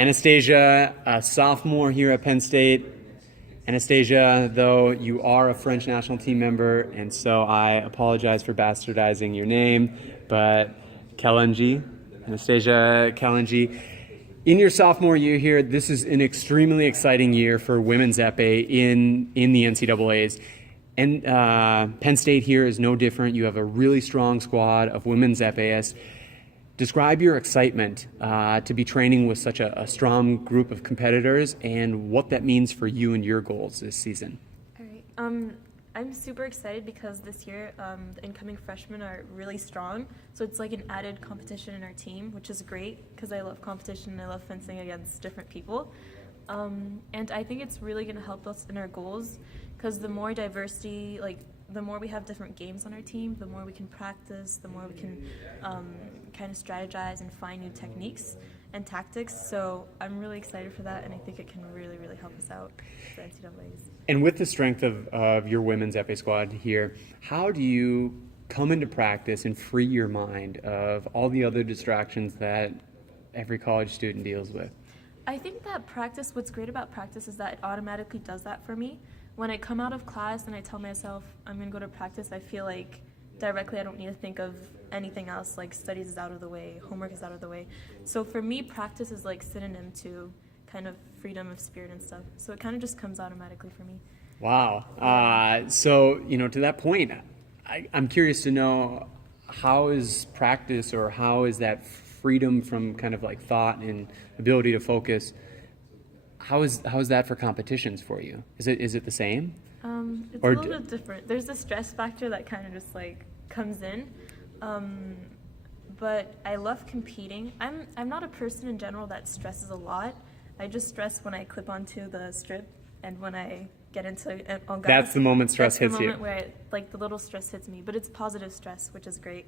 Anastasia, a sophomore here at Penn State. Anastasia, though, you are a French national team member, and so I apologize for bastardizing your name, but Kalonji, Anastasia Kalonji. In your sophomore year here, this is an extremely exciting year for women's epee in the NCAAs. And Penn State here is no different. You have a really strong squad of women's epeists. Describe your excitement to be training with such a strong group of competitors and what that means for you and your goals this season. All right. I'm super excited because this year the incoming freshmen are really strong. So it's like an added competition in our team, which is great because I love competition and I love fencing against different people. And I think it's really going to help us in our goals because the more diversity, the more we have different games on our team, the more we can practice, the more we can kind of strategize and find new techniques and tactics. So I'm really excited for that, and I think it can really, really help us out for NCAAs. And with the strength of your women's epee squad here, how do you come into practice and free your mind of all the other distractions that every college student deals with? I think that what's great about practice is that it automatically does that for me. When I come out of class and I tell myself I'm going to go to practice, I feel like directly I don't need to think of anything else, like studies is out of the way, homework is out of the way. So for me, practice is like synonym to kind of freedom of spirit and stuff. So it kind of just comes automatically for me. Wow. So, to that point, I'm curious to know, how is practice, or how is that freedom from kind of like thought and ability to focus, how is that for competitions for you? Is it the same? It's a little bit different. There's a stress factor that kind of just like comes in, but I love competing. I'm not a person in general that stresses a lot. I just stress when I clip onto the strip and when I get into on guys. That's the moment stress hits you. That's the moment where the little stress hits me, but it's positive stress, which is great.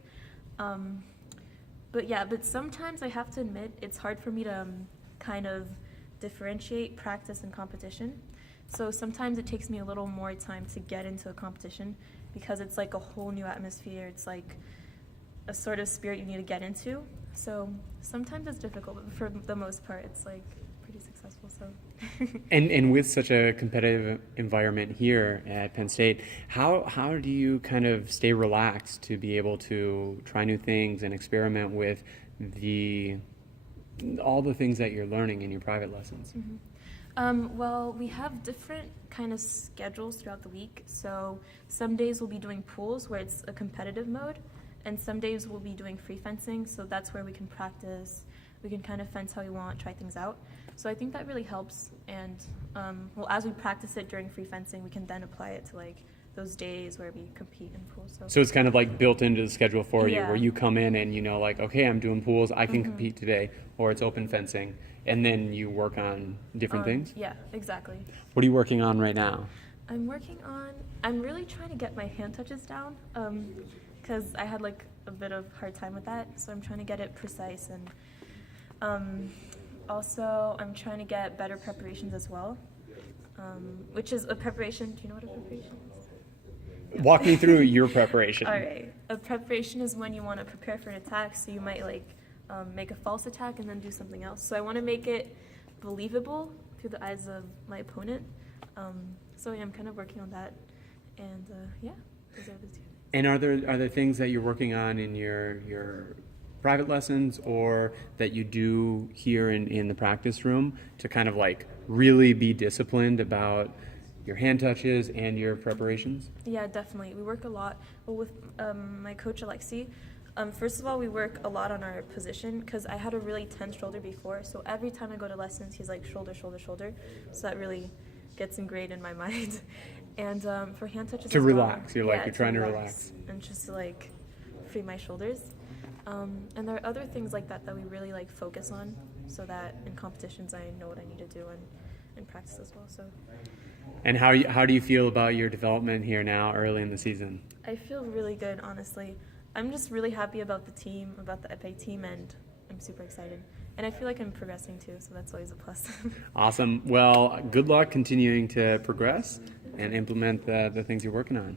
But sometimes I have to admit it's hard for me to kind of differentiate practice and competition. So sometimes it takes me a little more time to get into a competition because it's like a whole new atmosphere. It's like a sort of spirit you need to get into. So sometimes it's difficult, but for the most part, it's like pretty successful. So. And with such a competitive environment here at Penn State, how do you kind of stay relaxed to be able to try new things and experiment with all the things that you're learning in your private lessons? Mm-hmm. Well, we have different kind of schedules throughout the week. So some days we'll be doing pools where it's a competitive mode, and some days we'll be doing free fencing. So that's where we can practice. We can kind of fence how we want, try things out. So I think that really helps. And as we practice it during free fencing, we can then apply it to those days where we compete in pools. So it's kind of like built into the schedule for you, Yeah. where you come in and okay, I'm doing pools, I can compete today, or it's open fencing, and then you work on different things? Yeah, exactly. What are you working on right now? I'm really trying to get my hand touches down because I had a bit of hard time with that. So I'm trying to get it precise, and also I'm trying to get better preparations as well, which is a preparation. Do you know what a preparation is? Walk me through your preparation. All right. A preparation is when you want to prepare for an attack, so you might make a false attack and then do something else. So I want to make it believable through the eyes of my opponent. So yeah, I'm kind of working on that, and those are the two. And are there things that you're working on in your private lessons, or that you do here in the practice room to kind of really be disciplined about your hand touches and your preparations? Yeah, definitely. We work a lot. Well, with my coach, Alexi, first of all, we work a lot on our position because I had a really tense shoulder before. So every time I go to lessons, he's like shoulder, shoulder, shoulder. So that really gets ingrained in my mind. And for hand touches to as relax. well, You're trying to relax. And just to free my shoulders. And there are other things like that we really focus on so that in competitions I know what I need to do and in practice as well. So. And how do you feel about your development here now, early in the season? I feel really good, honestly. I'm just really happy about the team, about the epee team, and I'm super excited. And I feel like I'm progressing too, so that's always a plus. Awesome. Well, good luck continuing to progress and implement the things you're working on.